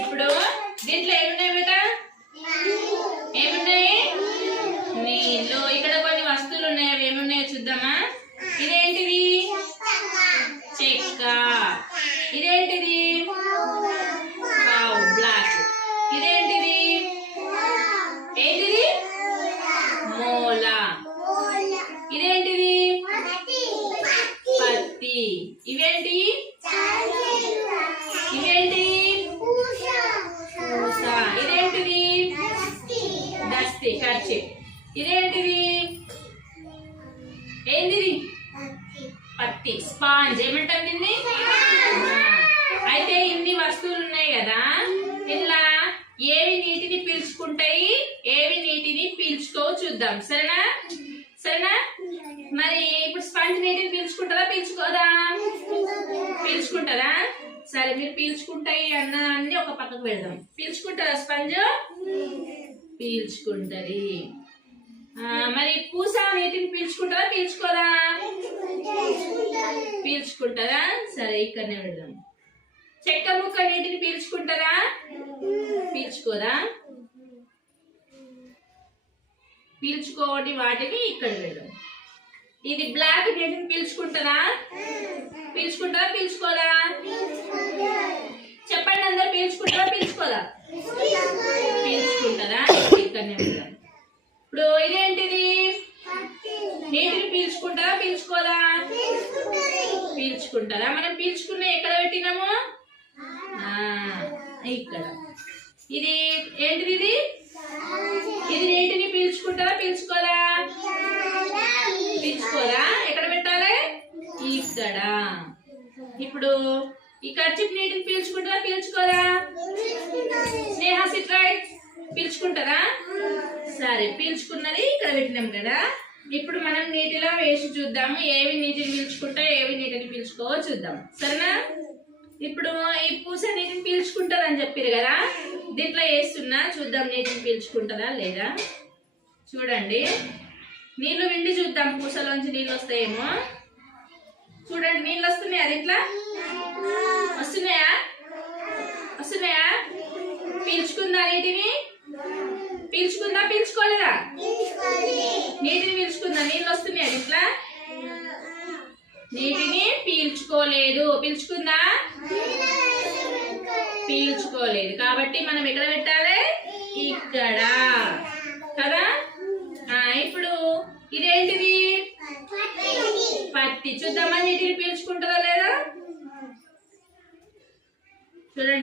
ఇప్పుడు దీంట్లో ఏమున్నాయి బేటా? ఏమున్నాయి? నీళ్ళు. ఇక్కడ కొన్ని వస్తువులు ఉన్నాయి, అవి ఏమున్నాయో చూద్దామా? ఇదేంటిది? చెక్క. ఇదేంటిది? బ్లాక్. ఇదేంటిది? ఏంటిది? మూల. ఇదేంటిది? పత్తి. ఇవేంటి? ఇవేంటి? పూస. ఇదేంటిది? దస్తి, ఖర్చు. ఇదేంటిది? ఏంటిది? పత్తి, స్పాంజ్. ఏమంటారు దీన్ని? అయితే ఇన్ని వస్తువులు ఉన్నాయి కదా, ఇలా ఏవి నీటిని పీల్చుకుంటాయి, ఏవి నీటిని పీల్చుకోవు చూద్దాం. సరేనా? సరేనా? మరి ఇప్పుడు స్పాంజ్ నీటిని పీల్చుకుంటారా, పీల్చుకోదా? పీల్చుకుంటారా? సరే, మీరు పీల్చుకుంటాయి అన్న అన్ని ఒక పక్కకు పెడదాం. పీల్చుకుంటారా స్పంజ్? పీల్చుకుంటది. మరి పూస నీటిని పీల్చుకుంటారా, పీల్చుకోదా? పీల్చుకుంటారా? సరే, ఇక్కడనే పెడదాం. చెక్క ముక్క నీటిని పీల్చుకుంటారా, పీల్చుకోదా? పీల్చుకోని వాటిని ఇక్కడ పెడదాం. ఇది బ్లాక్ నీటిని పీల్చుకుంటారా, పీల్చుకుంటారా, పీల్చుకోదా? చెప్పండి అందరు, పీల్చుకుంటారా, పీల్చుకోదా? పీల్చుకుంటారా? ఇక్కడనే పెడదాం. ఇప్పుడు ఇదేంటిది? నీటిని పీల్చుకుంటారా, పీల్చుకోదా? పీల్చుకుంటారా? మనం పీల్చుకున్న ఎక్కడ పెట్టినాము? ఇక్కడ. ఇది ఏంటిది? ఇది ఇది నీటిని పీల్చుకుంటారా, పీల్చుకోదా? పీల్చుకోదా? ఎక్కడ పెట్టాలి? ఇక్కడ. ఇప్పుడు ఈ కర్చీఫ్ నీటిని పీల్చుకుంటారా, పీల్చుకోదా? స్నేహ సిట్ రైట్. పీల్చుకుంటారా? సరే, పీల్చుకున్నది ఇక్కడ పెట్టినాం కదా. ఇప్పుడు మనం నీటిలో వేసి చూద్దాము, ఏవి నీటిని పీల్చుకుంటా, ఏవి నీటిని పీల్చుకోవో చూద్దాం. సరేనా? ఇప్పుడు ఈ పూస నీటిని పీల్చుకుంటుంది అని చెప్పారు కదా, దీంట్లో వేస్తున్నా, చూద్దాం నీటిని పీల్చుకుంటుందా లేదా. చూడండి, నీళ్లు విండి చూద్దాం, పూసలోంచి నీళ్ళు వస్తాయేమో. చూడండి, నీళ్ళు వస్తున్నాయా? దీంట్లో వస్తున్నాయా? వస్తున్నాయా? పీల్చుకుందా నీటిని? పీల్చుకుందా, పీల్చుకోలేదా? నీటిని పీల్చుకుందా? నీళ్ళు వస్తున్నాయా దీంట్లో? నీటిని పీల్చుకోలేదు. పీల్చుకుందా? పీల్చుకోలేదు. కాబట్టి మనం ఎక్కడ పెట్టాలి? ఇక్కడ కదా. ఇప్పుడు ఇదేంటిది? పత్తి. చూద్దామా నీటిని పీల్చుకుంటుందా?